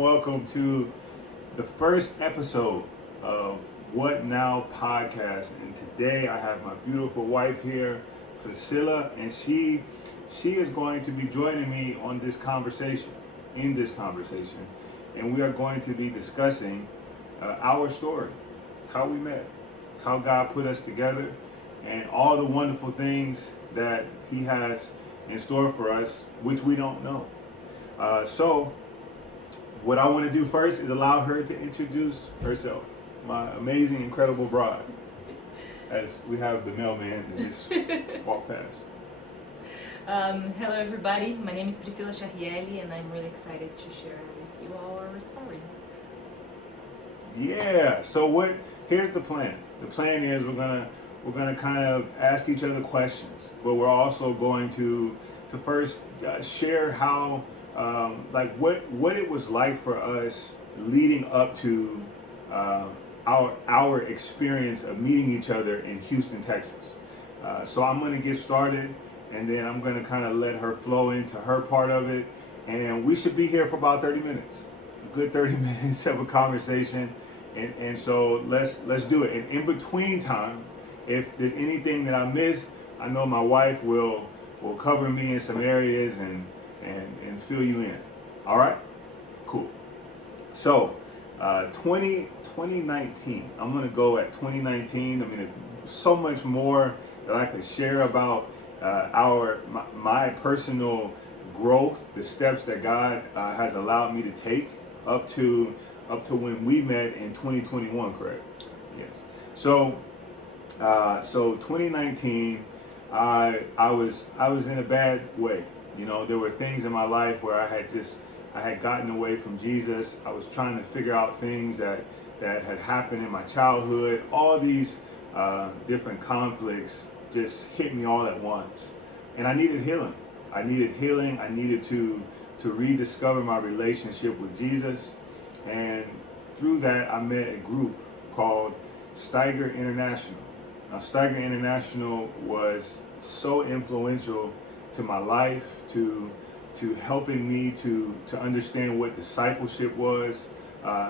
Welcome to the first episode of What Now podcast. And today I have my beautiful wife here, Priscilla, and she is going to be joining me on this conversation, And we are going to be discussing our story, how we met, how God put us together, and all the wonderful things that He has in store for us, which we don't know. So what I want to do first is allow her to introduce herself, my amazing, incredible bride, as we have the mailman that just walked past. Hello everybody, my name is Priscilla and I'm really excited to share with you our story. Yeah, so here's the plan. The plan is we're gonna kind of ask each other questions, but we're also going to first share how what it was like for us leading up to our experience of meeting each other in Houston, Texas. So I'm going to get started, and then I'm going to kind of let her flow into her part of it, and we should be here for about 30 minutes, a good 30 minutes of a conversation, and so let's do it. And in between time, if there's anything that I miss, I know my wife will cover me in some areas and fill you in. All right? Cool. So, 2019, I'm going to go at 2019. I mean, there's so much more that I could share about my personal growth, the steps that God has allowed me to take up to when we met in 2021, correct? Yes. So 2019, I was in a bad way. You know, there were things in my life where I had gotten away from Jesus. I was trying to figure out things that had happened in my childhood. All these different conflicts just hit me all at once. And I needed healing. I needed to rediscover my relationship with Jesus. And through that, I met a group called Steiger International. Now, Steiger International was so influential to my life, to helping me to understand what discipleship was,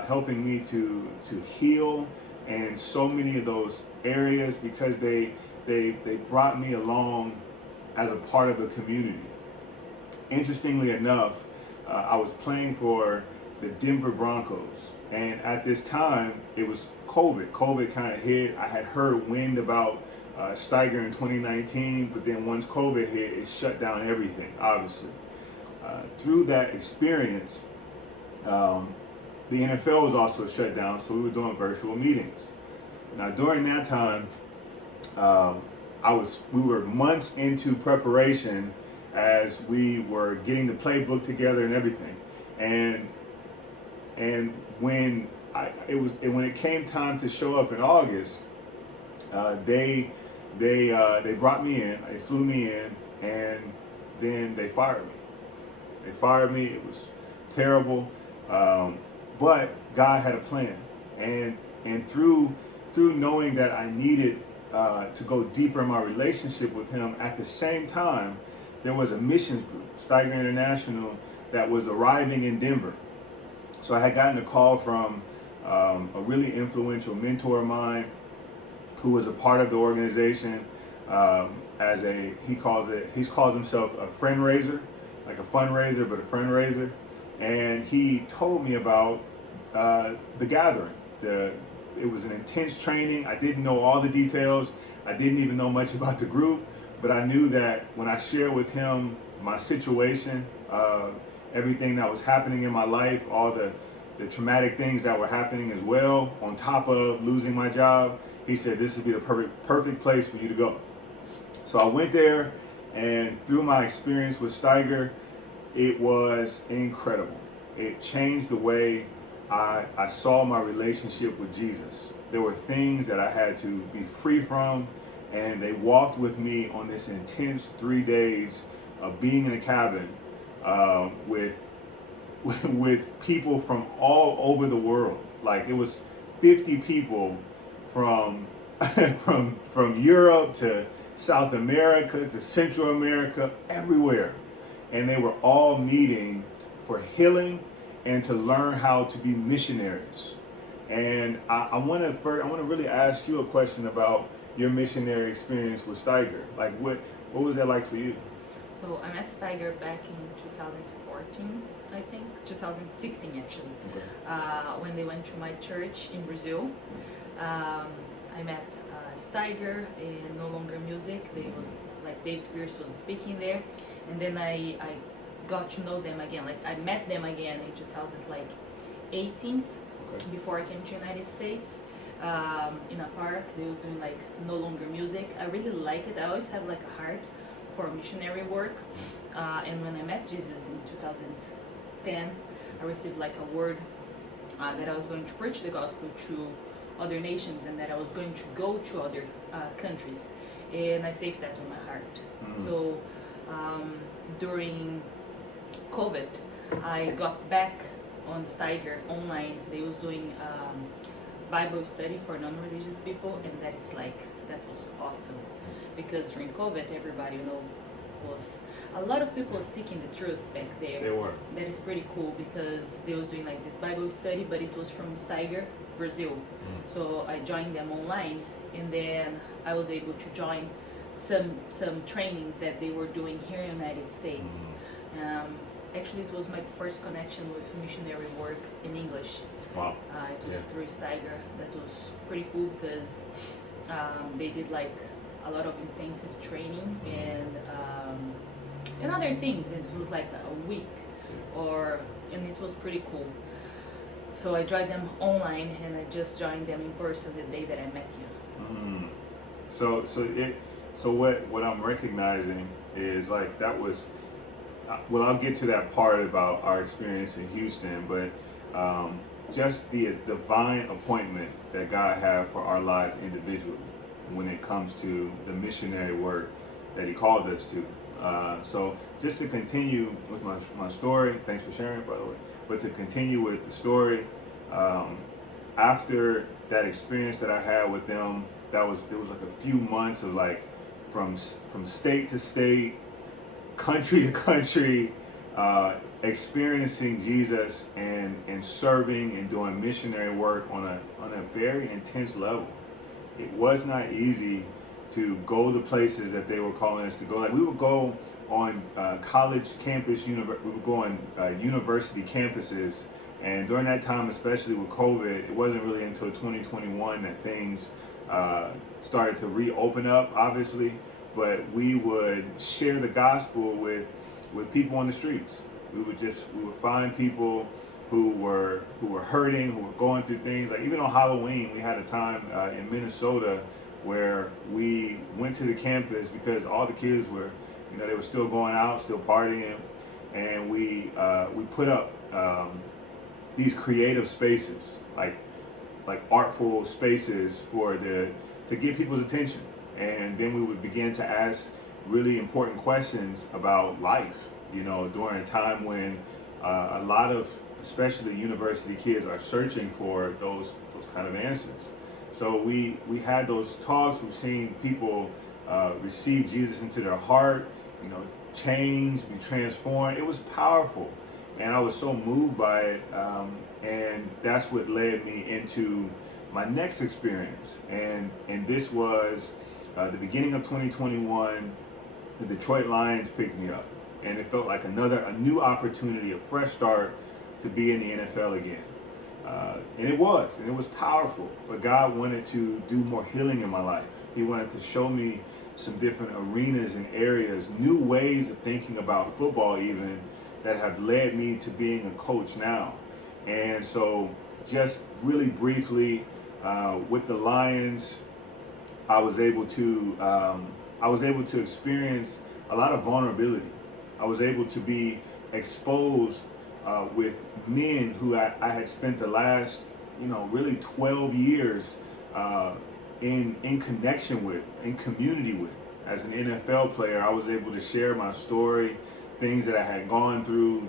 helping me to heal, and so many of those areas because they brought me along as a part of a community. Interestingly enough, I was playing for the Denver Broncos, and at this time it was COVID. COVID kind of hit. I had heard wind about Steiger in 2019, but then once COVID hit, it shut down everything, obviously. Through that experience, the NFL was also shut down, so we were doing virtual meetings. Now, during that time, we were months into preparation as we were getting the playbook together and everything. And when it came time to show up in August, they brought me in, they flew me in, and then they fired me. It was terrible, but God had a plan, and through knowing that I needed to go deeper in my relationship with Him, at the same time, there was a missions group, Steiger International, that was arriving in Denver. So I had gotten a call from a really influential mentor of mine who was a part of the organization he calls himself a friend raiser, like a fundraiser, but a friend raiser. And he told me about the gathering. It was an intense training. I didn't know all the details. I didn't even know much about the group, but I knew that when I shared with him my situation, everything that was happening in my life, all the traumatic things that were happening as well, on top of losing my job, he said, this would be the perfect place for you to go. So I went there, and through my experience with Steiger, it was incredible. It changed the way I saw my relationship with Jesus. There were things that I had to be free from, and they walked with me on this intense 3 days of being in a cabin with people from all over the world. Like, it was 50 people from from Europe to South America to Central America, everywhere. And they were all meeting for healing and to learn how to be missionaries. And I want to really ask you a question about your missionary experience with Steiger. Like, what was that like for you? So I met Steiger back in 2014, I think, 2016 actually, Okay. when they went to my church in Brazil. I met Steiger in No Longer Music. They was like David Pierce was speaking there, and then I got to know them again. Like I met them again in 2018 Okay. before I came to United States. In a park, they was doing like No Longer Music. I really like it. I always have like a heart for missionary work. And when I met Jesus in 2010, I received like a word that I was going to preach the gospel to other nations and that I was going to go to other countries. And I saved that on my heart. Mhm. So during COVID, I got back on Steiger online. They was doing Bible study for non-religious people, and that was awesome because during COVID, everybody was a lot of people seeking the truth back there. They were. That is pretty cool because they was doing like this Bible study, but it was from Steiger, Brazil. So I joined them online, and then I was able to join some trainings that they were doing here in the United States. Actually, it was my first connection with missionary work in English. Wow. It was through Steiger. That was pretty cool because they did like a lot of intensive training and other things. And it was like a week, and it was pretty cool. So I joined them online, and I just joined them in person the day that I met you. So what I'm recognizing is like that was. Well, I'll get to that part about our experience in Houston, but just the divine appointment that God had for our lives individually when it comes to the missionary work that He called us to. So just to continue with my story, thanks for sharing, by the way, but to continue with the story, after that experience that I had with them, there was like a few months of like from state to state, country to country, experiencing Jesus and serving and doing missionary work on a very intense level. It was not easy to go the places that they were calling us to go. Like we would go on college campus, we would go on university campuses, and during that time, especially with COVID, it wasn't really until 2021 that things started to reopen up, obviously. But we would share the gospel with people on the streets. We would find people who were hurting, who were going through things. Like even on Halloween, we had a time in Minnesota where we went to the campus because all the kids were, they were still going out, still partying, and we put up these creative spaces, like artful spaces to get people's attention. And then we would begin to ask really important questions about life, during a time when a lot of, especially university kids, are searching for those kind of answers. So we had those talks. We've seen people receive Jesus into their heart, change, be transformed. It was powerful. And I was so moved by it. And that's what led me into my next experience. And this was the beginning of 2021, the Detroit Lions picked me up, and it felt like a new opportunity, a fresh start to be in the NFL again. And it was powerful, but God wanted to do more healing in my life. He wanted to show me some different arenas and areas, new ways of thinking about football even, that have led me to being a coach now. And so just really briefly, with the Lions, I was able to experience a lot of vulnerability. I was able to be exposed with men who I had spent the last, really 12 years in connection with, in community with. As an NFL player, I was able to share my story, things that I had gone through,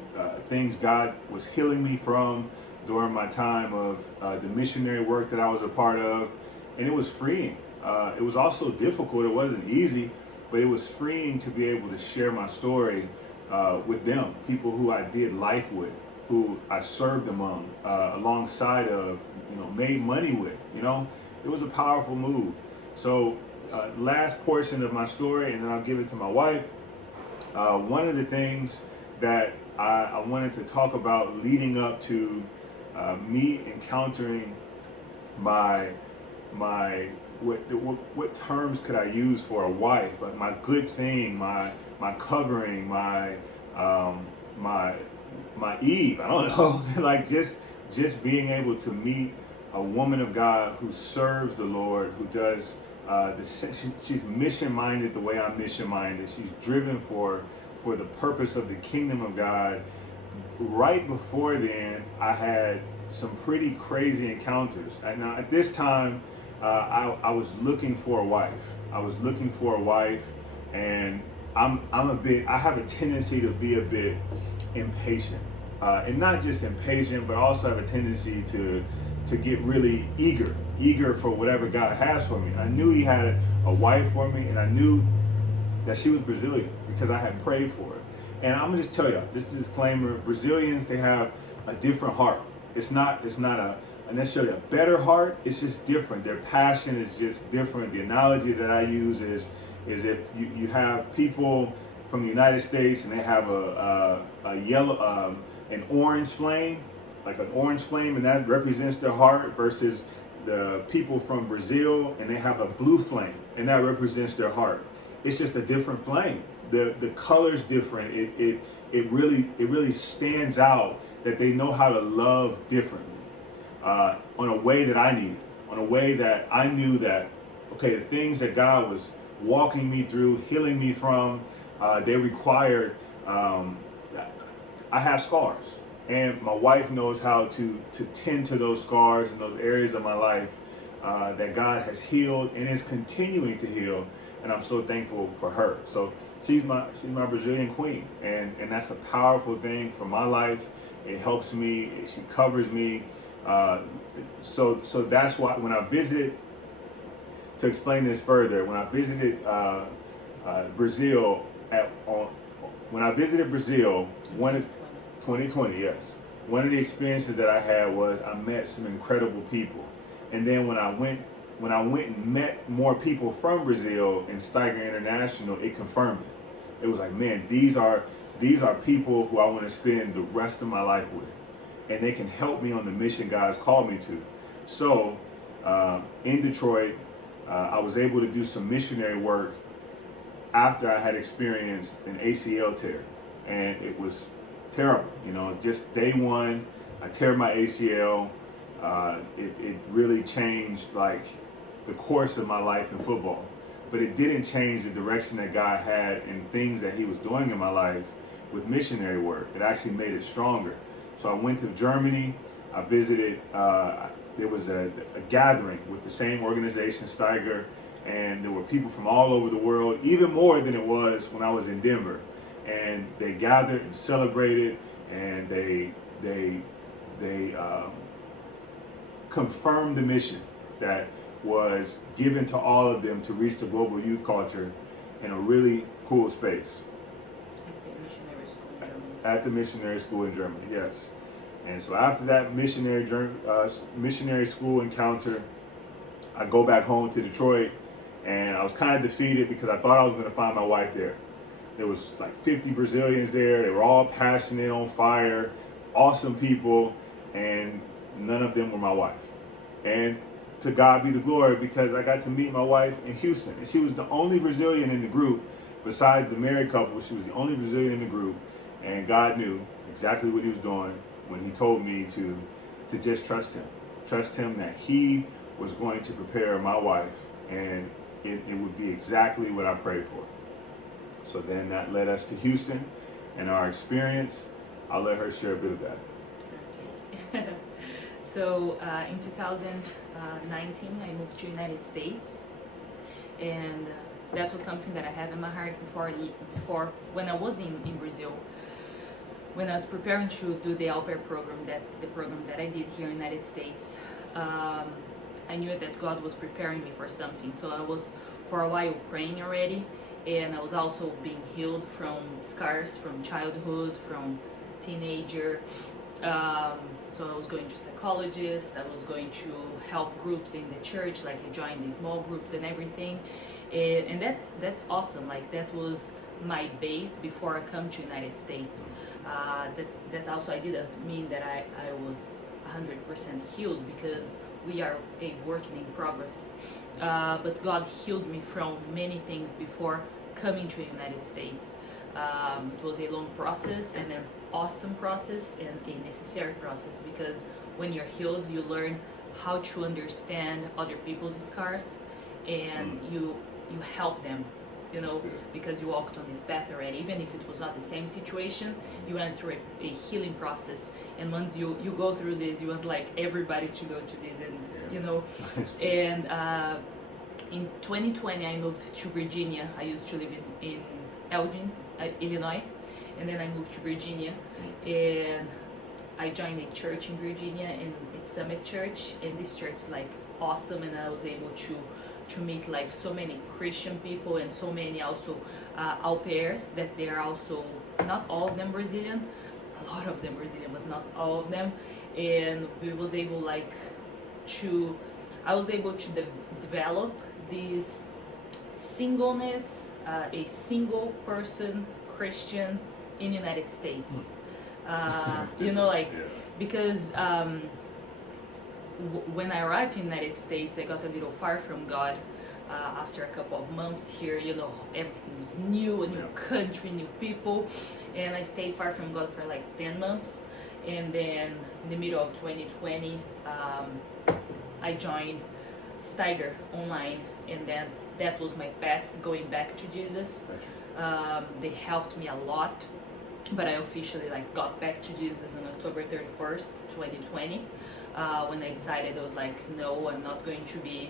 things God was healing me from during my time of the missionary work that I was a part of, and it was freeing. It was also difficult. It wasn't easy, but it was freeing to be able to share my story with them, people who I did life with, who I served among, alongside of, made money with. It was a powerful move. So, last portion of my story, and then I'll give it to my wife. One of the things that I wanted to talk about leading up to me encountering my what terms could I use for a wife? Like my good thing, my covering, my Eve. I don't know. Like just being able to meet a woman of God who serves the Lord, who does she's mission minded the way I'm mission minded. She's driven for the purpose of the kingdom of God. Right before then, I had some pretty crazy encounters. And now at this time, I was looking for a wife. And I have a tendency to be a bit impatient, and not just impatient, but also have a tendency to get really eager for whatever God has for me. I knew He had a wife for me, and I knew that she was Brazilian because I had prayed for her. And I'm gonna just tell y'all, just a disclaimer: Brazilians, they have a different heart. It's not a necessarily a better heart. It's just different. Their passion is just different. The analogy that I use is if you have people from the United States and they have a yellow, an orange flame, like an orange flame, and that represents their heart, versus the people from Brazil and they have a blue flame and that represents their heart. It's just a different flame. The color's different. It really stands out that they know how to love differently, on a way that I needed, on a way that I knew that, okay, the things that God was walking me through, healing me from, they required, I have scars. And my wife knows how to tend to those scars and those areas of my life that God has healed and is continuing to heal. And I'm so thankful for her. So she's my Brazilian queen. And that's a powerful thing for my life. It helps me. She covers me. So that's why when I visited, to explain this further, when I visited Brazil, when I visited Brazil, 2020, yes. One of the experiences that I had was I met some incredible people. And then when I went and met more people from Brazil in Steiger International, it confirmed it. It was like, man, these are people who I want to spend the rest of my life with. And they can help me on the mission God's called me to. So in Detroit, I was able to do some missionary work after I had experienced an ACL tear. And it was terrible. Just day one, I tear my ACL. It really changed like the course of my life in football. But it didn't change the direction that God had and things that He was doing in my life with missionary work. It actually made it stronger. So I went to Germany. I visited, there was a gathering with the same organization, Steiger, and there were people from all over the world, even more than it was when I was in Denver. And they gathered and celebrated, and they confirmed the mission that was given to all of them to reach the global youth culture in a really cool space. At the missionary school in Germany, yes. And so after that missionary school encounter, I go back home to Detroit, and I was kind of defeated because I thought I was going to find my wife there. There was like 50 Brazilians there. They were all passionate, on fire, awesome people, and none of them were my wife. And to God be the glory, because I got to meet my wife in Houston, and she was the only Brazilian in the group. Besides the married couple, she was the only Brazilian in the group, and God knew exactly what He was doing when He told me to just trust Him that He was going to prepare my wife, and it would be exactly what I prayed for. So then that led us to Houston and our experience. I'll let her share a bit of that. Okay. So in 2019, I moved to the United States, and that was something that I had in my heart before when I was in Brazil. When I was preparing to do the au pair program, the program that I did here in the United States, I knew that God was preparing me for something. So I was for a while praying already, and I was also being healed from scars from childhood, from teenager, So I was going to psychologists, I was going to help groups in the church, like I joined these small groups and everything. And that's awesome. Like that was my base before I come to United States. That also I didn't mean that I was 100% healed, because we are a working in progress. But God healed me from many things before coming to the United States. It was a long process and an awesome process and a necessary process, because when you're healed, you learn how to understand other people's scars, and you help them, you know, because you walked on this path already. Even if it was not the same situation, you went through a healing process, and once you go through this, you want like everybody to go to this, and you know. And in 2020 I moved to Virginia. I used to live in Elgin, Illinois, and then I moved to Virginia, and I joined a church in Virginia, and it's Summit Church, and this church is like awesome, and I was able to meet like so many Christian people, and so many also au pairs, that they are also, not all of them Brazilian, a lot of them Brazilian, but not all of them. And I was able to develop this singleness, a single person Christian in United States. You know, like, because when I arrived in the United States, I got a little far from God. After a couple of months here, you know, everything was new, a new country, new people, and I stayed far from God for like 10 months. And then in the middle of 2020, I joined Steiger online, and then that was my path going back to Jesus. They helped me a lot, but I officially like got back to Jesus on October 31st, 2020. When I decided, I was like, no, I'm not going to be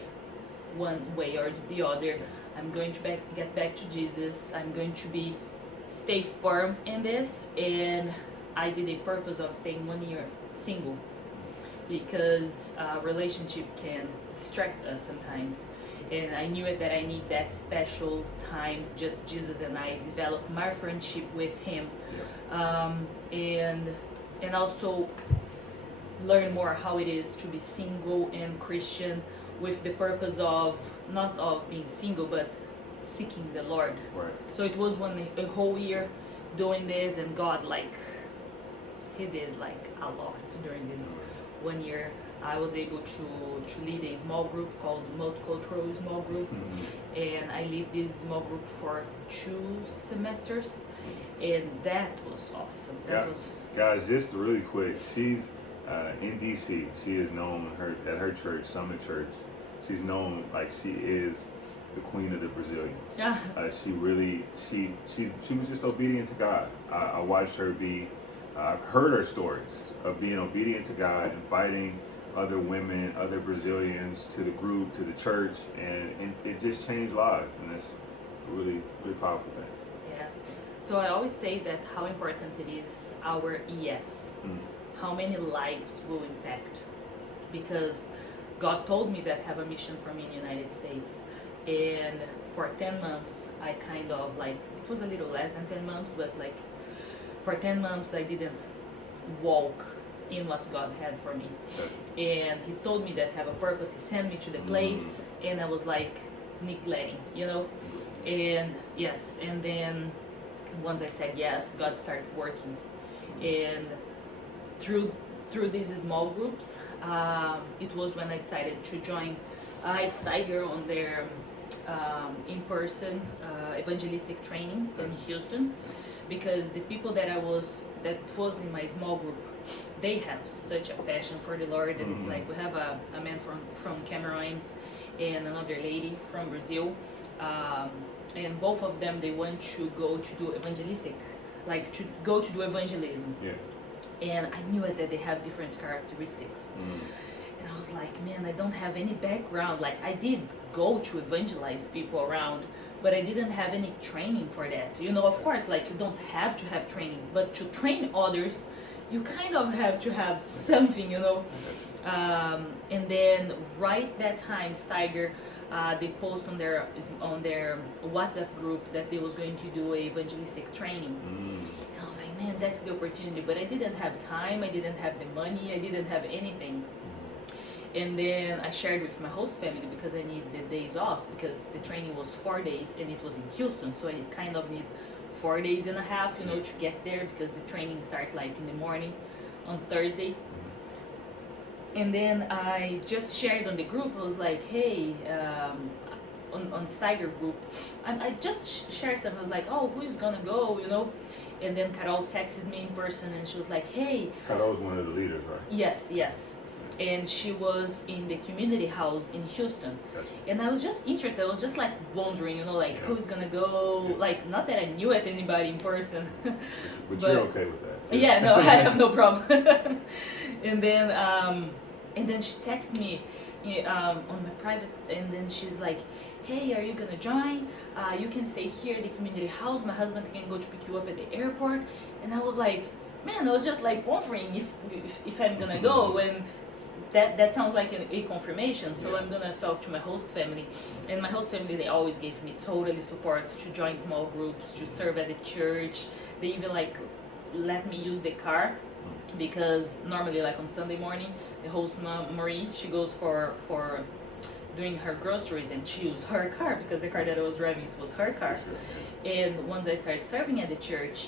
one way or the other. I'm going to get back to Jesus. I'm going to stay firm in this. And I did a purpose of staying 1 year single, because relationship can distract us sometimes. And I knew it, that I need that special time, just Jesus and I, develop my friendship with him, and also learn more how it is to be single and Christian, with the purpose of not of being single, but seeking the Lord. Right. So it was a whole year doing this, and God, like, he did like a lot during this 1 year. I was able to lead a small group called Multicultural Small Group, and I lead this small group for 2 semesters, and that was awesome. Guys, just really quick, she's in DC. She is known at her church, Summit Church. She's known like she is the queen of the Brazilians. She was just obedient to God. I watched her I've heard her stories of being obedient to God, inviting other women, other Brazilians to the group, to the church, and it just changed lives, and it's a really, really powerful thing. Yeah. So I always say that how important it is our yes, how many lives will impact, because God told me that have a mission for me in the United States, and for 10 months I kind of like, it was a little less than 10 months, but like for 10 months I didn't walk in what God had for me. And he told me that have a purpose. He sent me to the place, and I was like neglecting, you know. And yes, and then once I said yes, God started working. And through these small groups, it was when I decided to join Steiger on their in-person evangelistic training in Houston, because the people that was in my small group, they have such a passion for the Lord, and it's like we have a man from Cameroons and another lady from Brazil, and both of them, they want to go to do evangelistic, like to go to do evangelism. Yeah. And I knew it that they have different characteristics. And I was like, man, I don't have any background. Like, I did go to evangelize people around, but I didn't have any training for that. You know, of course, like, you don't have to have training, but to train others, you kind of have to have something, you know. And then right that time, Steiger, they post on their WhatsApp group that they was going to do a evangelistic training. And I was like, man, that's the opportunity. But I didn't have time, I didn't have the money, I didn't have anything. And then I shared with my host family because I need the days off because the training was 4 days and it was in Houston. So I kind of need 4 days and a half, to get there because the training starts like in the morning on Thursday. And then I just shared on the group, I was like, hey, on Steiger group, I just shared stuff. I was like, oh, who is gonna go, And then Carol texted me in person and she was like, hey. Carol's one of the leaders, right? Yes. And she was in the community house in Houston. Gotcha. And I was just interested. I was just like wondering, who's gonna go? Yeah. Like, not that I knew anybody in person. But you're okay with that? Yeah, no, I have no problem. And then she texted me on my private, and then she's like, hey, are you gonna join? You can stay here at the community house. My husband can go to pick you up at the airport. And I was like, man, I was just like wondering if I'm gonna go, and that sounds like a confirmation. So I'm gonna talk to my host family, and my host family, they always gave me totally support to join small groups, to serve at the church. They even like let me use the car because normally like on Sunday morning, the host Marie, she goes for doing her groceries and she used her car because the car that I was driving, it was her car. Sure. And once I started serving at the church,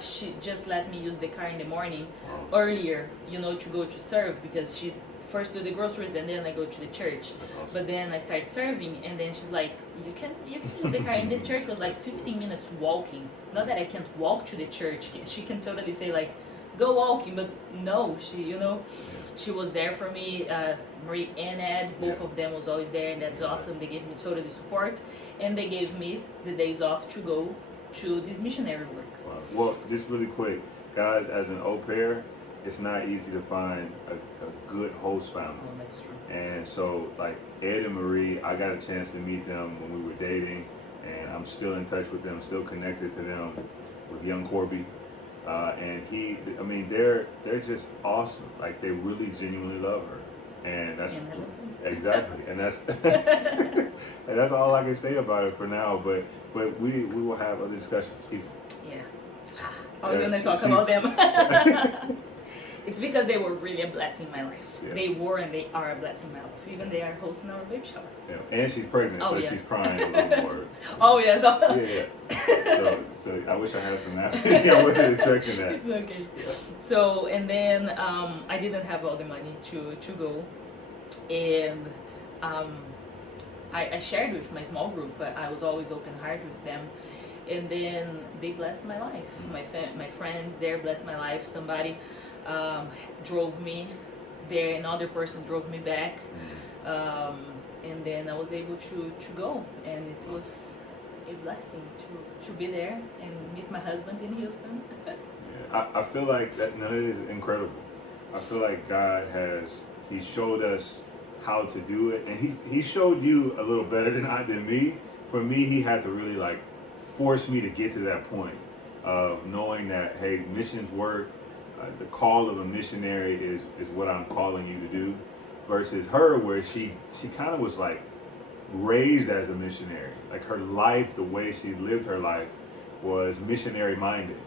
she just let me use the car in the morning earlier, to go to serve because she first do the groceries and then I go to the church. Awesome. But then I started serving and then she's like, you can use the car. And the church was like 15 minutes walking. Not that I can't walk to the church. She can totally say like, go walking, but no, she was there for me. Marie and Ed, both of them was always there, and that's awesome. They gave me totally support, and they gave me the days off to go to this missionary work. Wow. Well, just really quick, guys, as an au pair, it's not easy to find a good host family. Oh, that's true. And so, like Ed and Marie, I got a chance to meet them when we were dating, and I'm still in touch with them, still connected to them with young Corby. And they're just awesome. Like, they really genuinely love her. And that's exactly, and that's and that's all I can say about it for now. But we will have other discussions. Yeah, I was gonna talk about them. It's because they were really a blessing in my life. Yeah. They were and they are a blessing in my life. Even they are hosting our baby shower. Yeah, and she's pregnant, so yes. She's crying a little more. Oh yes. Yeah. So I wish I had some napkins. I wasn't expecting that. It's okay. Yeah. So and then I didn't have all the money to go, and I shared with my small group. But I was always open-hearted with them, and then they blessed my life. Mm-hmm. My friends there blessed my life. Somebody drove me there, another person drove me back, and then I was able to go, and it was a blessing to be there and meet my husband in Houston. Yeah, I feel like that is incredible. I feel like God he showed us how to do it, and he showed you a little better than me. For me, he had to really like force me to get to that point of knowing that, hey, missions work. The call of a missionary is what I'm calling you to do, versus her, where she kind of was like raised as a missionary. Like, her life, the way she lived her life was missionary minded.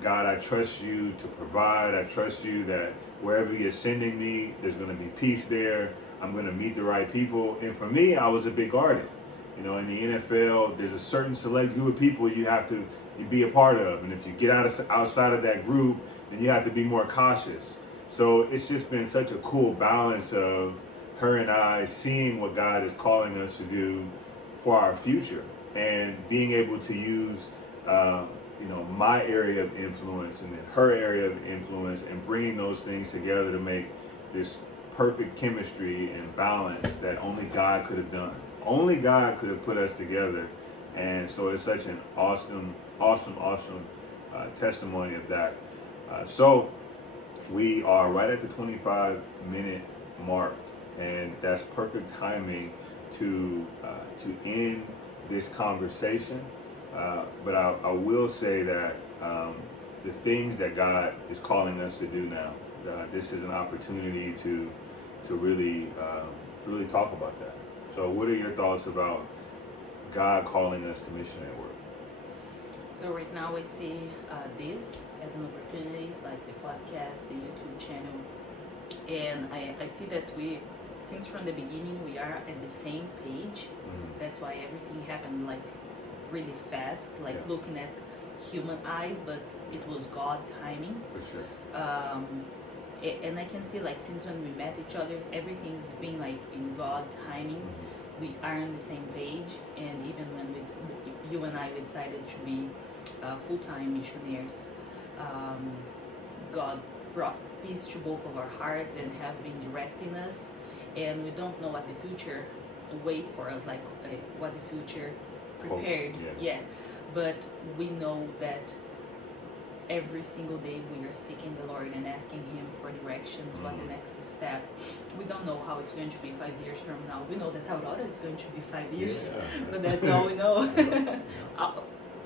God, I trust you to provide. I trust you that wherever you're sending me, there's going to be peace there. I'm going to meet the right people. And for me, I was a big guardian. In the NFL, there's a certain select group of people you have to be a part of. And if you get outside of that group, then you have to be more cautious. So it's just been such a cool balance of her and I seeing what God is calling us to do for our future, and being able to use, my area of influence and then her area of influence, and bringing those things together to make this perfect chemistry and balance that only God could have done. Only God could have put us together. And so it's such an awesome testimony of that. So we are right at the 25-minute mark, and that's perfect timing to end this conversation. But I will say that the things that God is calling us to do now, this is an opportunity to really talk about that. So what are your thoughts about God calling us to missionary work? So right now I see this as an opportunity, like the podcast, the YouTube channel, and I see that since from the beginning, we are at the same page. That's why everything happened like really fast, like looking at human eyes, but it was God timing. For sure. And I can see like since when we met each other, everything's been like in God timing. We are on the same page, and even when you and I decided to be full-time missionaries, God brought peace to both of our hearts and have been directing us. And we don't know what the future wait for us, like what the future prepared. But we know that every single day we are seeking the Lord and asking Him for directions, what the next step. We don't know how it's going to be 5 years from now. We know that Aurora is going to be 5 years, but that's all we know.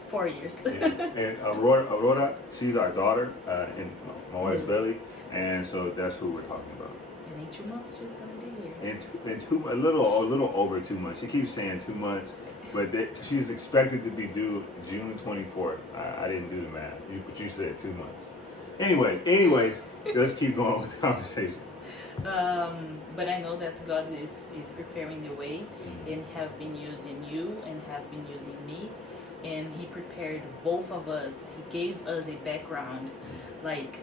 4 years. And Aurora, she's our daughter in my wife's belly, and so that's who we're talking about. And in 2 months she's gonna be here. A little over 2 months. She keeps saying 2 months, but she's expected to be due June 24th. I didn't do the math, but you said 2 months. Anyways, let's keep going with the conversation. But I know that God is preparing the way, and have been using you and have been using me, and He prepared both of us. He gave us a background, like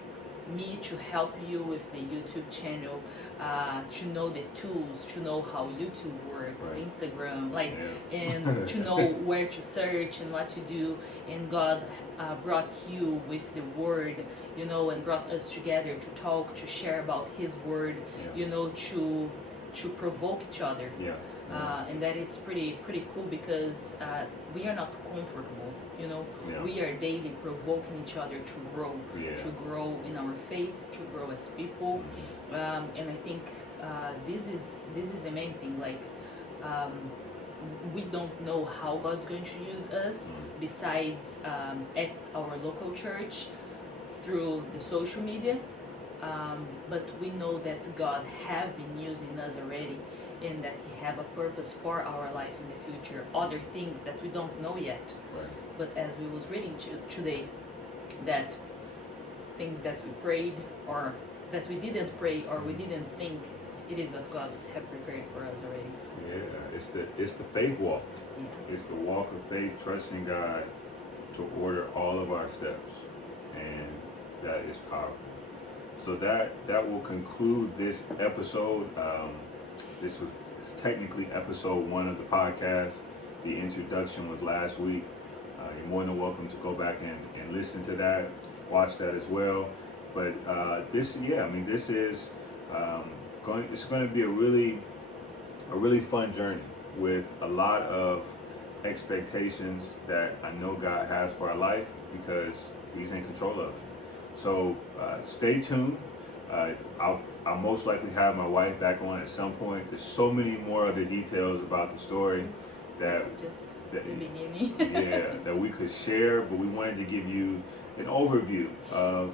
me, to help you with the YouTube channel, to know the tools, to know how YouTube works, Instagram, and to know where to search and what to do. And God brought you with the Word, and brought us together to talk, to share about His Word, to provoke each other. And that it's pretty cool because we are not comfortable, we are daily provoking each other to grow in our faith, to grow as people. And I think this is the main thing, like we don't know how God's going to use us besides at our local church through the social media, but we know that God have been using us already, and that He have a purpose for our life in the future, other things that we don't know yet. But as we was reading today, that things that we prayed or that we didn't pray or we didn't think, it is what God have prepared for us already. It's the faith walk. It's the walk of faith, trusting God to order all of our steps, and that is powerful. So that will conclude this episode. It's technically episode 1 of the podcast. The introduction was last week. You're more than welcome to go back and listen to that, watch that as well. But this is it's going to be a really fun journey with a lot of expectations that I know God has for our life because He's in control of it. So stay tuned. I'll most likely have my wife back on at some point. There's so many more other details about the story that the beginning. that we could share, but we wanted to give you an overview of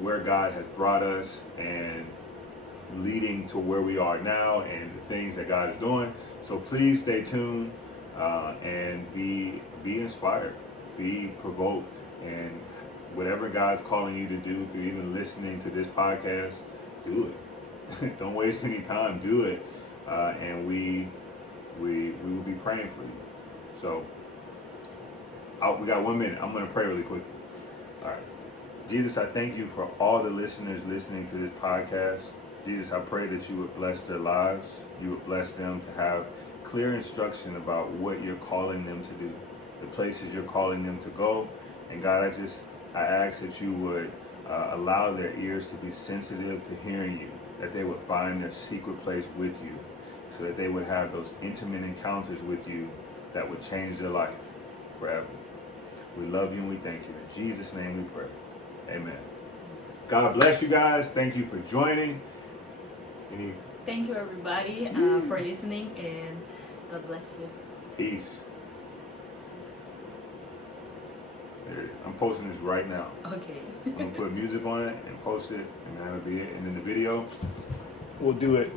where God has brought us and leading to where we are now and the things that God is doing. So please stay tuned and be inspired, be provoked, and whatever God's calling you to do through even listening to this podcast, do it. Don't waste any time. Do it, and we will be praying for you. So we got 1 minute. I'm going to pray really quickly. All right. Jesus, I thank you for all the listeners listening to this podcast. Jesus, I pray that you would bless their lives. You would bless them to have clear instruction about what you're calling them to do, the places you're calling them to go. And God, I ask that you would allow their ears to be sensitive to hearing you, that they would find their secret place with you, so that they would have those intimate encounters with you that would change their life forever. We love you and we thank you. In Jesus' name we pray. Amen. God bless you guys. Thank you for joining. Thank you, everybody, for listening, and God bless you. Peace. There it is. I'm posting this right now. Okay. I'm going to put music on it and post it, and that'll be it. And then the video, we'll do it